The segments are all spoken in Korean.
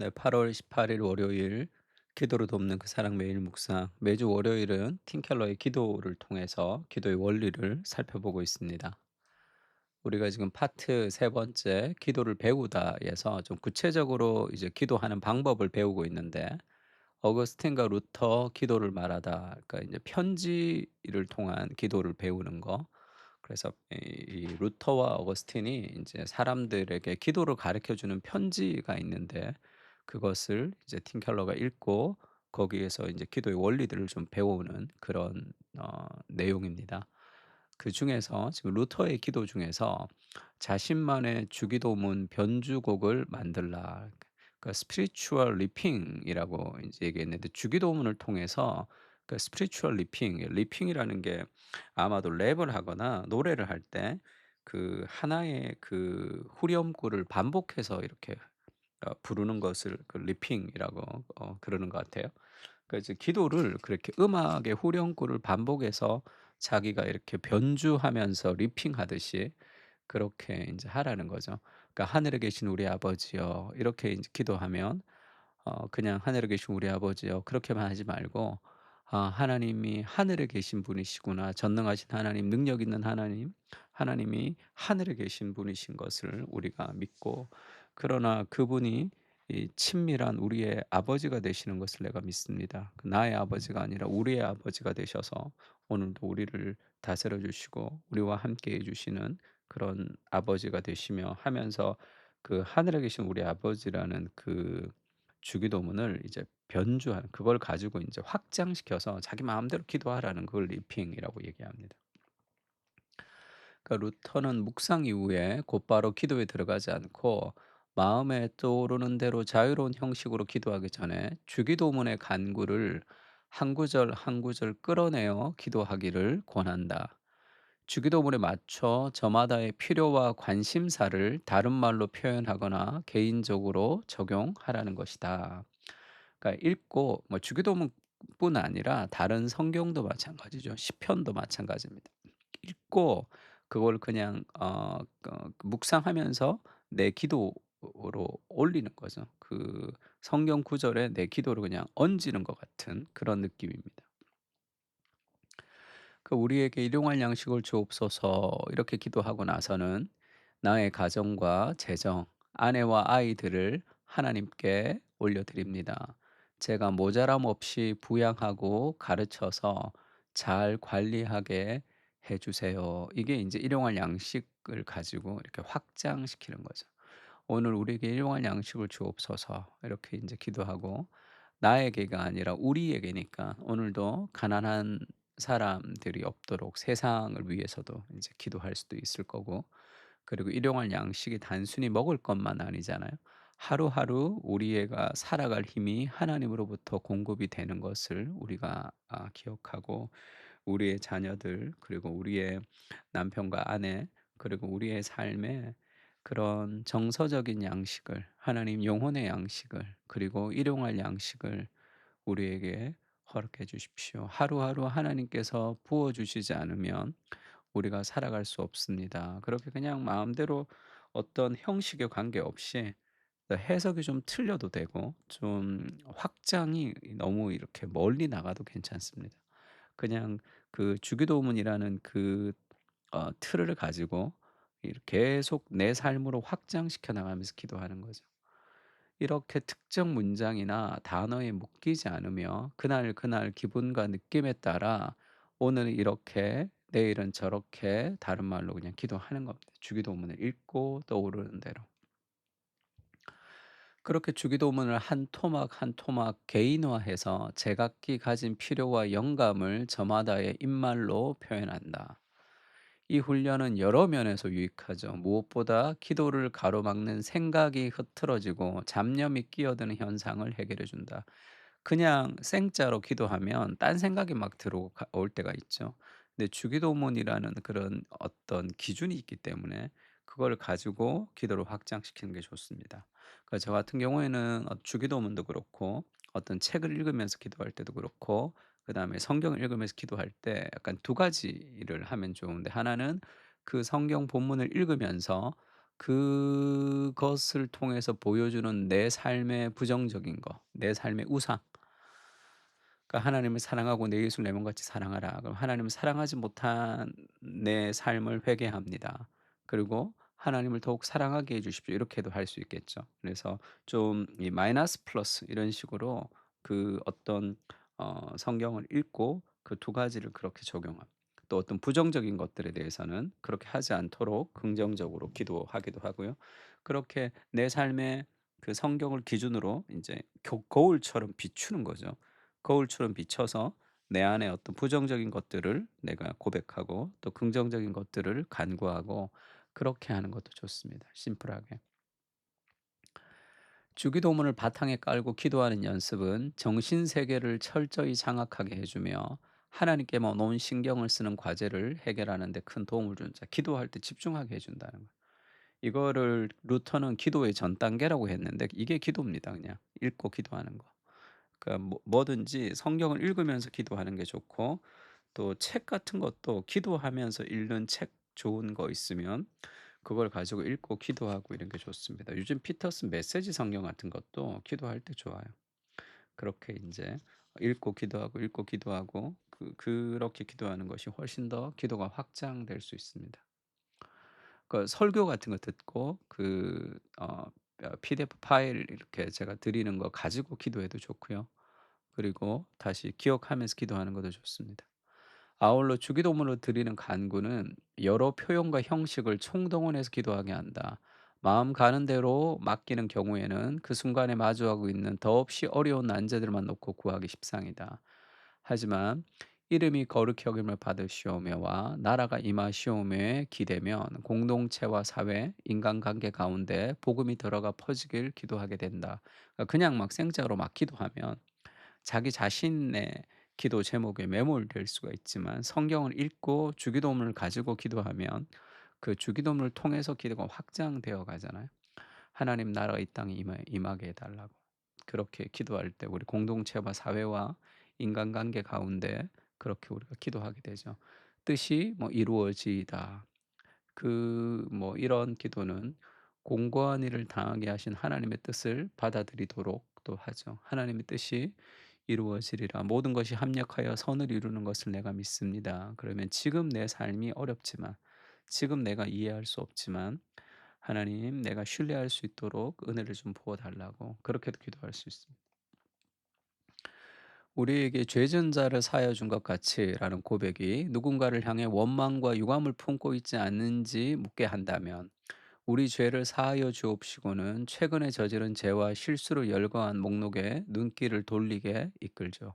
네, 8월 18일 월요일 기도로 돕는 그 사랑 매일 묵상. 매주 월요일은 팀 켈러의 기도를 통해서 기도의 원리를 살펴보고 있습니다. 우리가 지금 파트 세 번째 기도를 배우다에서 좀 구체적으로 이제 기도하는 방법을 배우고 있는데, 어거스틴과 루터 기도를 말하다, 그러니까 이제 편지를 통한 기도를 배우는 거. 그래서 이 루터와 어거스틴이 이제 사람들에게 기도를 가르쳐 주는 편지가 있는데, 그것을 이제 팀 켈러가 읽고 거기에서 이제 기도의 원리들을 좀 배우는 그런 내용입니다. 그중에서 지금 루터의 기도 중에서 자신만의 주기도문 변주곡을 만들라. 그 스피리추얼 리핑이라고 이제 얘기했는데, 주기도문을 통해서 그 스피리추얼 리핑이라는 게 아마도 랩을 하거나 노래를 할 때 그 하나의 그 후렴구를 반복해서 이렇게 부르는 것을 그 리핑이라고 그러는 것 같아요. 그러니까 이제 기도를 그렇게 음악의 후렴구를 반복해서 자기가 이렇게 변주하면서 리핑하듯이 그렇게 인제 하라는 거죠. 그러니까 "하늘에 계신 우리 아버지여." 이렇게 인제 기도하면 그냥 "하늘에 계신 우리 아버지여." 그렇게만 하지 말고 '아, 하나님이 하늘에 계신 분이시구나. 전능하신 하나님, 능력 있는 하나님, 하나님이 하늘에 계신 분이신 것을 우리가 믿고, 그러나 그분이 이 친밀한 우리의 아버지가 되시는 것을 내가 믿습니다. 그 나의 아버지가 아니라 우리의 아버지가 되셔서 오늘도 우리를 다스려 주시고 우리와 함께 해 주시는 그런 아버지가 되시며." 하면서 그 하늘에 계신 우리 아버지라는 그 주기도문을 이제 변주하는, 그걸 가지고 인제 확장시켜서 자기 마음대로 기도하라는 그걸 리핑이라고 얘기합니다. 그러니까 루터는 묵상 이후에 곧바로 기도에 들어가지 않고 마음에 떠오르는 대로 자유로운 형식으로 기도하기 전에 주기도문의 간구를 한 구절 한 구절 끌어내어 기도하기를 권한다. 주기도문에 맞춰 저마다의 필요와 관심사를 다른 말로 표현하거나 개인적으로 적용하라는 것이다. 그러니까 읽고 뭐 주기도문뿐 아니라 다른 성경도 마찬가지죠. 시편도 마찬가지입니다. 읽고 그걸 그냥 묵상하면서 내 기도로 올리는 거죠. 그 성경 구절에 내 기도를 그냥 얹는 것 같은 그런 느낌입니다. 그 "우리에게 일용할 양식을 주옵소서." 이렇게 기도하고 나서는 나의 가정과 재정, 아내와 아이들을 하나님께 올려드립니다. 제가 모자람 없이 부양하고 가르쳐서 잘 관리하게 해 주세요. 이게 이제 일용할 양식을 가지고 이렇게 확장시키는 거죠. "오늘 우리에게 일용할 양식을 주옵소서." 이렇게 이제 기도하고, 나에게가 아니라 우리에게니까 오늘도 가난한 사람들이 없도록 세상을 위해서도 이제 기도할 수도 있을 거고, 그리고 일용할 양식이 단순히 먹을 것만 아니잖아요. 하루하루 우리가 살아갈 힘이 하나님으로부터 공급이 되는 것을 우리가 기억하고, 우리의 자녀들, 그리고 우리의 남편과 아내, 그리고 우리의 삶에 그런 정서적인 양식을, 하나님 영혼의 양식을, 그리고 일용할 양식을 우리에게 허락해 주십시오. 하루하루 하나님께서 부어 주시지 않으면 우리가 살아갈 수 없습니다. 그렇게 그냥 마음대로 어떤 형식에 관계없이 해석이 좀 틀려도 되고, 좀 확장이 너무 이렇게 멀리 나가도 괜찮습니다. 그냥 그 주기도문이라는 그 틀을 가지고 계속 내 삶으로 확장시켜 나가면서 기도하는 거죠. 이렇게 특정 문장이나 단어에 묶이지 않으며 그날 그날 기분과 느낌에 따라 오늘은 이렇게 내일은 저렇게 다른 말로 그냥 기도하는 겁니다. 주기도문을 읽고 떠오르는 대로. 그렇게 주기도문을 한 토막 한 토막 개인화해서 제각기 가진 필요와 영감을 저마다의 입말로 표현한다. 이 훈련은 여러 면에서 유익하죠. 무엇보다 기도를 가로막는 생각이 흐트러지고 잡념이 끼어드는 현상을 해결해 준다. 그냥 생자로 기도하면 딴 생각이 막 들어올 때가 있죠. 근데 주기도문이라는 그런 어떤 기준이 있기 때문에 그걸 가지고 기도를 확장시키는 게 좋습니다. 그래서 저 같은 경우에는 주기도문도 그렇고 어떤 책을 읽으면서 기도할 때도 그렇고, 그다음에 성경을 읽으면서 기도할 때 약간 두 가지를 하면 좋은데, 하나는 그 성경 본문을 읽으면서 그것을 통해서 보여주는 내 삶의 부정적인 거, 내 삶의 우상. 그러니까 하나님을 사랑하고 내 이웃을 내 몸같이 사랑하라. 그럼 하나님을 사랑하지 못한 내 삶을 회개합니다. 그리고 하나님을 더욱 사랑하게 해 주십시오. 이렇게도 할 수 있겠죠. 그래서 좀 이 마이너스 플러스 이런 식으로 그 어떤 성경을 읽고 그 두 가지를 그렇게 적용함. 또 어떤 부정적인 것들에 대해서는 그렇게 하지 않도록 긍정적으로 기도하기도 하고요. 그렇게 내 삶의 그 성경을 기준으로 인제 거울처럼 비추는 거죠. 거울처럼 비춰서 내 안에 어떤 부정적인 것들을 내가 고백하고 또 긍정적인 것들을 간구하고 그렇게 하는 것도 좋습니다, 심플하게. 주기도문을 바탕에 깔고 기도하는 연습은 정신 세계를 철저히 장악하게 해 주며 하나님께만 온 신경을 쓰는 과제를 해결하는 데 큰 도움을 준다. 기도할 때 집중하게 해 준다는 거예요. 이거를 루터는 기도의 전 단계라고 했는데 이게 기도입니다, 그냥. 읽고 기도하는 거. 그러니까 뭐든지 성경을 읽으면서 기도하는 게 좋고 또 책 같은 것도 기도하면서 읽는 책 좋은 거 있으면 그걸 가지고 읽고 기도하고 이런 게 좋습니다. 요즘 피터슨 메시지 성경 같은 것도 기도할 때 좋아요. 그렇게 인제 읽고 기도하고 그렇게 기도하는 것이 훨씬 더 기도가 확장될 수 있습니다. 그 설교 같은 거 듣고 PDF 파일 이렇게 제가 드리는 거 가지고 기도해도 좋고요. 그리고 다시 기억하면서 기도하는 것도 좋습니다. 아울러 주기도문으로 드리는 간구는 여러 표현과 형식을 총동원해서 기도하게 한다. 마음 가는 대로 맡기는 경우에는 그 순간에 마주하고 있는 더없이 어려운 난제들만 놓고 구하기 십상이다. 하지만 이름이 거룩히 여김을 받으시오며와 나라가 임하시오며에 기대면 공동체와 사회, 인간관계 가운데 복음이 들어가 퍼지길 기도하게 된다. 그러니까 그냥 막 생짜로 막 기도하면 자기 자신의 기도 제목에 매몰될 수가 있지만 성경을 읽고 주기도문을 가지고 기도하면 그 주기도문을 통해서 기도가 확장되어 가잖아요. 하나님 나라가 이 땅에 임하게 해 달라고. 그렇게 기도할 때 우리 공동체와 사회와 인간관계 가운데 그렇게 우리가 기도하게 되죠. 뜻이 뭐 이루어지이다. 이런 기도는 공고한 일을 당하게 하신 하나님의 뜻을 받아들이도록 또 하죠. 하나님의 뜻이 이루어지리라. 모든 것이 합력하여 선을 이루는 것을 내가 믿습니다. 그러면 지금 내 삶이 어렵지만, 지금 내가 이해할 수 없지만, 하나님 내가 신뢰할 수 있도록 은혜를 좀 부어 달라고 그렇게도 기도할 수 있습니다. 우리에게 죄전자를 사하여 준 것 같이라는 고백이 누군가를 향해 원망과 유감을 품고 있지 않는지 묻게 한다면 우리 죄를 사하여 주옵시고는 최근에 저지른 죄와 실수를 열거한 목록에 눈길을 돌리게 이끌죠.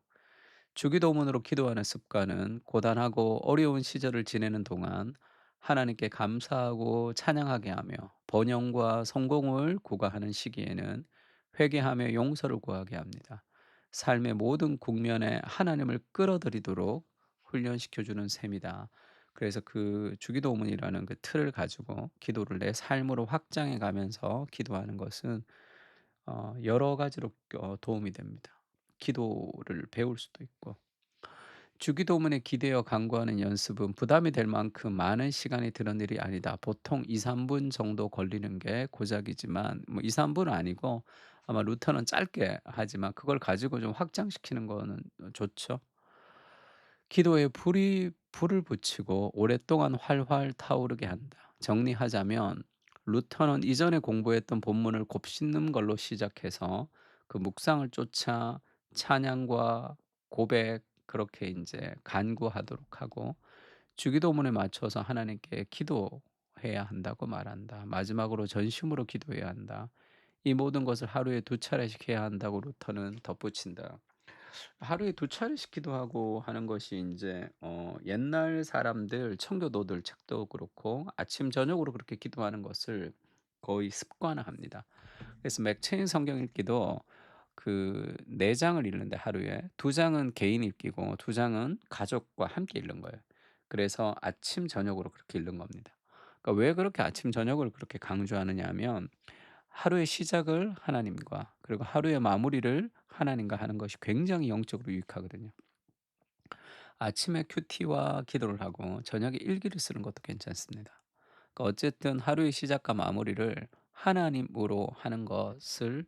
주기도문으로 기도하는 습관은 고단하고 어려운 시절을 지내는 동안 하나님께 감사하고 찬양하게 하며 번영과 성공을 구가하는 시기에는 회개하며 용서를 구하게 합니다. 삶의 모든 국면에 하나님을 끌어들이도록 훈련시켜주는 셈이다. 그래서 그 주기도문이라는 그 틀을 가지고 기도를 내 삶으로 확장해 가면서 기도하는 것은 여러 가지로 도움이 됩니다. 기도를 배울 수도 있고 주기도문에 기대어 간구하는 연습은 부담이 될 만큼 많은 시간이 드는 일이 아니다. 보통 2-3분 정도 걸리는 게 고작이지만 2-3 분은 아니고 아마 루터는 짧게 하지만 그걸 가지고 좀 확장시키는 거는 좋죠. 기도에 불을 붙이고 오랫동안 활활 타오르게 한다. 정리하자면 루터는 이전에 공부했던 본문을 곱씹는 걸로 시작해서 그 묵상을 쫓아 찬양과 고백 그렇게 인제 간구하도록 하고 주기도문에 맞춰서 하나님께 기도해야 한다고 말한다. 마지막으로 전심으로 기도해야 한다. 이 모든 것을 하루에 2차례씩 해야 한다고 루터는 덧붙인다. 하루에 2차례씩 기도하고 하는 것이 인제 옛날 사람들 청교도들 책도 그렇고 아침 저녁으로 그렇게 기도하는 것을 거의 습관화합니다. 그래서 맥체인 성경 읽기도 그 4 장을 읽는데 하루에 2 장은 개인 읽기고 2 장은 가족과 함께 읽는 거예요. 그래서 아침 저녁으로 그렇게 읽는 겁니다. 그러니까 왜 그렇게 아침 저녁을 그렇게 강조하느냐 하면 하루의 시작을 하나님과 그리고 하루의 마무리를 하나님과 하는 것이 굉장히 영적으로 유익하거든요. 아침에 큐티와 기도를 하고 저녁에 일기를 쓰는 것도 괜찮습니다. 어쨌든 하루의 시작과 마무리를 하나님으로 하는 것을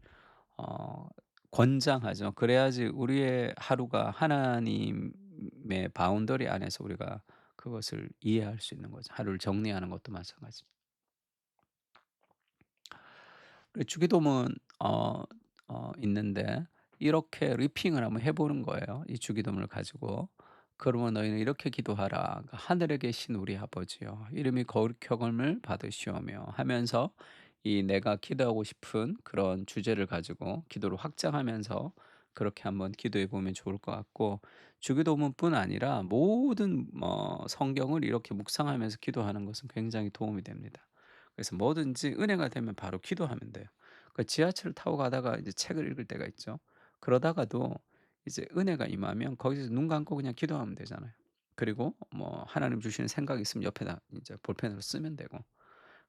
어 권장하죠. 그래야지 우리의 하루가 하나님의 바운더리 안에서 우리가 그것을 이해할 수 있는 거죠. 하루를 정리하는 것도 마찬가지입니다. 그 주기도문 있는데 이렇게 리핑을 한번 해 보는 거예요, 이 주기도문을 가지고. "그러면 너희는 이렇게 기도하라. 그 하늘에 계신 우리 아버지여 이름이 거룩함을 받으시오며." 하면서 이 내가 기도하고 싶은 그런 주제를 가지고 기도를 확장하면서 그렇게 한번 기도해 보면 좋을 것 같고, 주기도문뿐 아니라 모든 성경을 이렇게 묵상하면서 기도하는 것은 굉장히 도움이 됩니다. 그래서 뭐든지 은혜가 되면 바로 기도하면 돼요. 지하철을 타고 가다가 이제 책을 읽을 때가 있죠. 그러다가도 이제 은혜가 임하면 거기서 눈 감고 그냥 기도하면 되잖아요. 그리고 뭐 하나님 주시는 생각이 있으면 옆에다 이제 볼펜으로 쓰면 되고.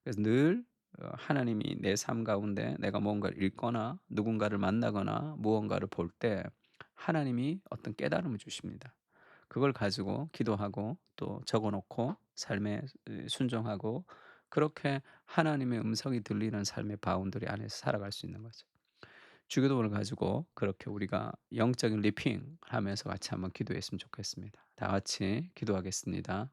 그래서 늘 하나님이 내 삶 가운데 내가 뭔가를 읽거나 누군가를 만나거나 무언가를 볼 때 하나님이 어떤 깨달음을 주십니다. 그걸 가지고 기도하고 또 적어 놓고 삶에 순종하고, 그렇게 하나님의 음성이 들리는 삶의 바운더리 안에서 살아갈 수 있는 거죠. 주기도문을 가지고 그렇게 우리가 영적인 리핑하면서 같이 한번 기도했으면 좋겠습니다. 다 같이 기도하겠습니다.